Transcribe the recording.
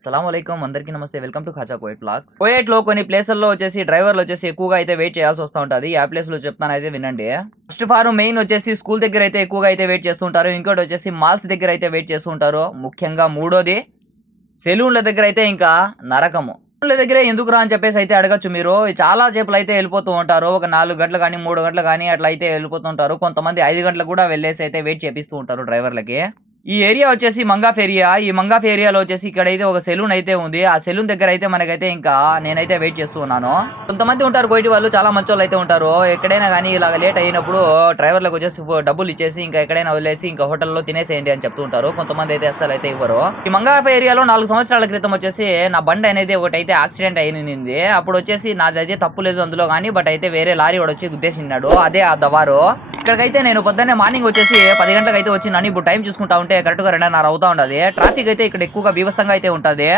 అస్సలాముఅలైకుం అందరికీ నమస్తే. Welcome to Khaja Koyat blogs. Koyat లో కొన్ని ప్లేసుల్లో వచ్చేసి డ్రైవర్లు వచ్చేసి ఎక్కువగా అయితే వెయిట్ చేయాల్సి వస్తూ ఉంటుంది. ఆ ప్లేస్ లో చెప్తాను అయితే వినండి. ఫస్ట్ ఫార్ మెయిన్ వచ్చేసి స్కూల్ దగ్గర అయితే ఎక్కువగా అయితే వెయిట్ చేస్తుంటారు. ఇంకోటి వచ్చేసి మాల్స్ దగ్గర అయితే వెయిట్ చేస్తుంటారు. ముఖ్యంగా మూడోది సెలూన్ల దగ్గర అయితే ఇంకా నరకము. సెలూన్ల దగ్గరే ఎందుకు రా అని చెప్పేసి అయితే అడగచ్చు మీరు. చాలా సేపులు అయితే వెళ్ళిపోతూ ఉంటారు. ఒక 4 గంటలు కానీ 3 గంటలు కానీ అట్లా అయితే వెళ్ళిపోతుంటారు. కొంతమంది 5 గంటలకు కూడా వెళ్ళేసి అయితే వెయిట్ చేపిస్తూ ఉంటారు డ్రైవర్లకి. ఈ ఏరియా వచ్చేసి మంగాఫ్ ఏరియా. ఈ మంగాఫ్ ఏరియాలో వచ్చేసి ఇక్కడైతే ఒక సెలూన్ అయితే ఉంది. ఆ సెలూన్ దగ్గర అయితే మనకైతే ఇంకా నేనైతే వెయిట్ చేస్తూ ఉన్నాను. కొంతమంది ఉంటారు కోయిటి వాళ్ళు, చాలా మంచి వాళ్ళు అయితే ఉంటారు. ఎక్కడైనా కానీ ఇలాగ లేట్ అయినప్పుడు డ్రైవర్లకు వచ్చేసి డబ్బులు ఇచ్చేసి ఇంకా ఎక్కడైనా వదిలేసి ఇంకా హోటల్లో తినేసేయండి అని చెప్తూ ఉంటారు. కొంతమంది అయితే అస్సలు అయితే ఇవ్వరు. ఈ మంగాఫ్ ఏరియాలో 4 సంవత్సరాల క్రితం వచ్చేసి నా బండి అనేది ఒకటి అయితే యాక్సిడెంట్ అయినింది. అప్పుడు వచ్చేసి నాది అయితే తప్పు లేదు అందులో కానీ, బట్ అయితే వేరే లారీ వాడు వచ్చి గుద్దేసినాడు. అదే ఆ దవారు. ఇక్కడికైతే నేను పొద్దున్నే మార్నింగ్ వచ్చేసి 10 గంటలకు అయితే వచ్చినాను. ఇప్పుడు టైం చూసుకుంటా ఉంటే కరెక్ట్ గా 2:30 అవుతా ఉండదు. ట్రాఫిక్ అయితే ఇక్కడ ఎక్కువగా బీభత్సంగా అయితే ఉంటది.